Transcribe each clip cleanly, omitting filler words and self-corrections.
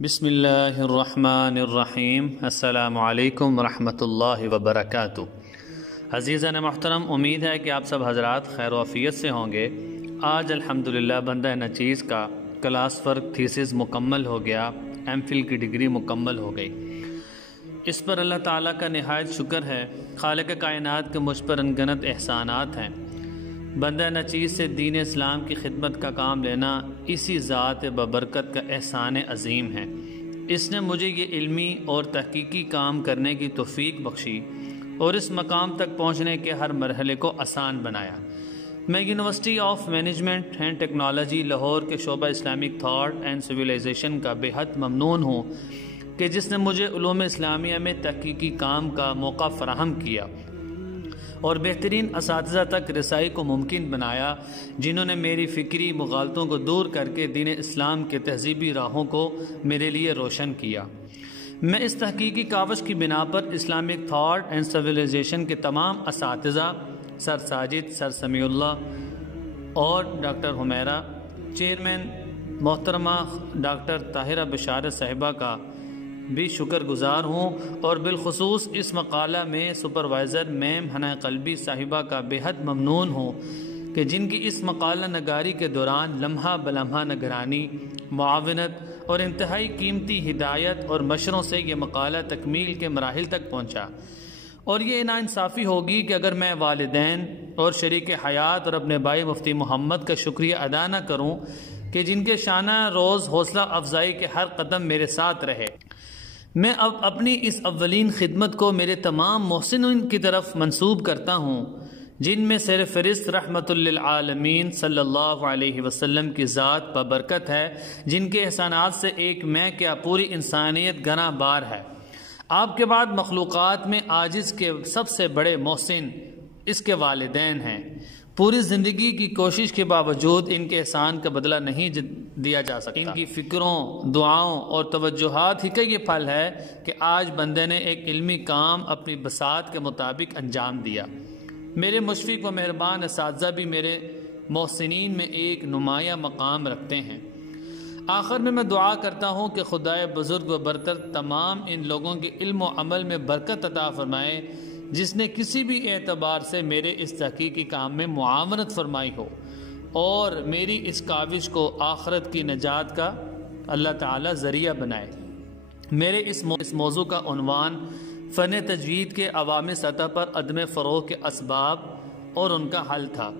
بسم اللہ الرحمن الرحیم۔ السلام علیکم ورحمۃ اللہ وبرکاتہ۔ عزیزان محترم، امید ہے کہ آپ سب حضرات خیر و عافیت سے ہوں گے۔ آج الحمدللہ بندہ نچیز کا کلاس ورک تھیسس مکمل ہو گیا، ایم فل کی ڈگری مکمل ہو گئی۔ اس پر اللہ تعالیٰ کا نہایت شکر ہے۔ خالق کائنات کے مجھ پر انگنت احسانات ہیں۔ بندہ نچیز سے دین اسلام کی خدمت کا کام لینا اسی ذات ببرکت کا احسان عظیم ہے۔ اس نے مجھے یہ علمی اور تحقیقی کام کرنے کی توفیق بخشی اور اس مقام تک پہنچنے کے ہر مرحلے کو آسان بنایا۔ میں university of management and technology Lahore کے شعبہ اسلامک تھاٹ اینڈ سویلائزیشن کا بے حد ممنون ہوں کہ جس نے مجھے علوم اسلامیہ میں تحقیقی کام کا موقع فراہم کیا اور بہترین اساتذہ تک رسائی کو ممکن بنایا، جنہوں نے میری فکری مغالطوں کو دور کر کے دین اسلام کے تہذیبی راہوں کو میرے لیے روشن کیا۔ میں اس تحقیقی کاوش کی بنا پر اسلامک تھاٹ اینڈ سویلائزیشن کے تمام اساتذہ، سر ساجد، سر سمیع اللہ اور ڈاکٹر حمیرہ، چیئرمین محترمہ ڈاکٹر طاہرہ بشارت صاحبہ کا بھی شکر گزار ہوں، اور بالخصوص اس مقالہ میں سپروائزر میم حنا قلبی صاحبہ کا بے حد ممنون ہوں کہ جن کی اس مقالہ نگاری کے دوران لمحہ بلمحہ نگرانی، معاونت اور انتہائی قیمتی ہدایت اور مشوروں سے یہ مقالہ تکمیل کے مراحل تک پہنچا۔ اور یہ ناانصافی ہوگی کہ اگر میں والدین اور شریک حیات اور اپنے بھائی مفتی محمد کا شکریہ ادا نہ کروں کہ جن کے شانہ روز حوصلہ افزائی کے ہر قدم میرے ساتھ رہے۔ میں اب اپنی اس اولین خدمت کو میرے تمام محسنین کی طرف منسوب کرتا ہوں، جن میں سر فہرست رحمت للعالمین صلی اللہ علیہ وسلم کی ذات ببرکت ہے، جن کے احسانات سے ایک میں کیا پوری انسانیت گناہ بار ہے۔ آپ کے بعد مخلوقات میں عاجز کے سب سے بڑے محسن اس کے والدین ہیں۔ پوری زندگی کی کوشش کے باوجود ان کے احسان کا بدلہ نہیں دیا جا سکتا۔ ان کی فکروں، دعاؤں اور توجہات ہی کا یہ پھل ہے کہ آج بندے نے ایک علمی کام اپنی بساط کے مطابق انجام دیا۔ میرے مشفق و مہربان اساتذہ بھی میرے محسنین میں ایک نمایاں مقام رکھتے ہیں۔ آخر میں دعا کرتا ہوں کہ خدائے بزرگ و برتر تمام ان لوگوں کے علم و عمل میں برکت عطا فرمائے جس نے کسی بھی اعتبار سے میرے اس تحقیقی کام میں معاونت فرمائی ہو، اور میری اس کاوش کو آخرت کی نجات کا اللہ تعالی ذریعہ بنائے۔ میرے اس موضوع کا عنوان فن تجوید کے عوامی سطح پر عدم فروغ کے اسباب اور ان کا حل تھا۔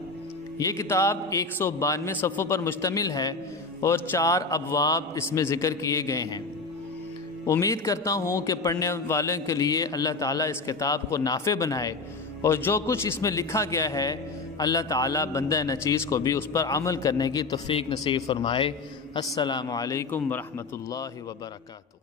یہ کتاب 192 صفحوں پر مشتمل ہے اور 4 ابواب اس میں ذکر کیے گئے ہیں۔ امید کرتا ہوں کہ پڑھنے والوں کے لیے اللہ تعالیٰ اس کتاب کو نافع بنائے، اور جو کچھ اس میں لکھا گیا ہے اللہ تعالیٰ بندہ نچیز کو بھی اس پر عمل کرنے کی توفیق نصیب فرمائے۔ السلام علیکم ورحمۃ اللہ وبرکاتہ۔